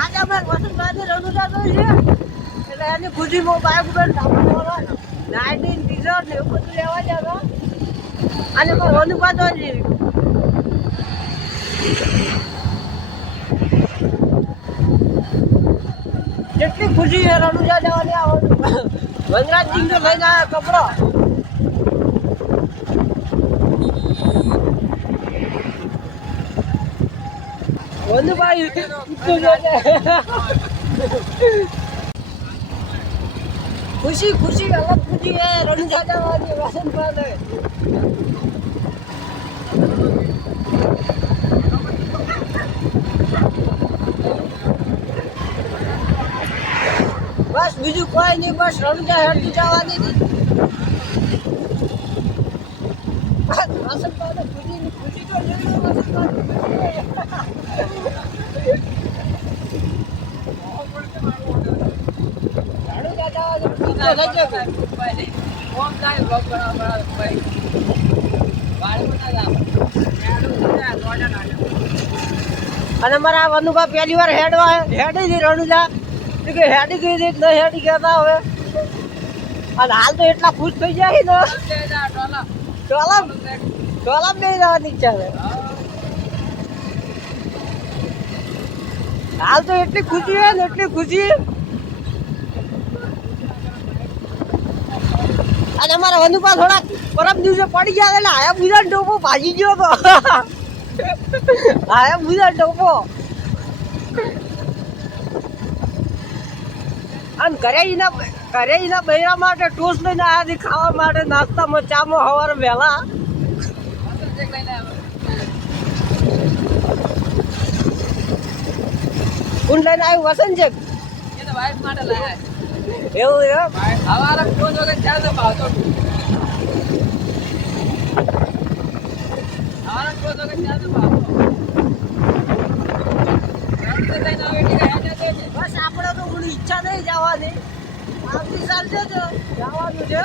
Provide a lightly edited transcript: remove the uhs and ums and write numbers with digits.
આજે અમે વસંતભાઈ રણુજા છે એટલે એની ખુશીમાં બાઇક ઉપર નાઇટી ટી-શર્ટ ને એવું બધું લેવા જતો અને વનુભા તો જેટલી ખુશી છે રણુજા જવાની આ વનરાજસિંહ ને લઈને આવ્યા કપડો વનુભાઈ ખુશી ખુશી અલગ ખુશી હે રણુજા જવાની વસંતભાઈ બસ બીજું કોઈ નહીં બસ રણુજા હેડતી જવાની વસંતભાઈ ખુશી ખુશી તો અને મારા વનુભા પહેલી વાર હેડી હતી રણુજા કે હેડી ગઈ હતી ન હેડી ગયા હવે અને હાલ તો એટલા ખુશ થઈ જાય ને ટોલા બે જવાની ઈચ્છા છે હાલ તો એટલી ખુશી છે ને એટલી ખુશી અને અમારા વનુભા થોડા પરમ દિવસે પડી ગયા એટલે આયા બુજા ટોપો ભાજી ગયો તો આયા બુજા ટોપો અને ઘરે એના બૈરા માટે ટોસ્ટ લઈને આવ્યા હતી ખાવા માટે નાસ્તામાં ચામાં સવારે વહેલા કોણ લઈને આવ્યું વસંત છે એવું એમ હવારે 5 વાગે ચાલતો ભાવતો હવારે 5 વાગે ચાલતો ભાવતો બસ આપણે તો કોઈ ઈચ્છા નહીં જવાની આવતી સાલ છે જવાનું છે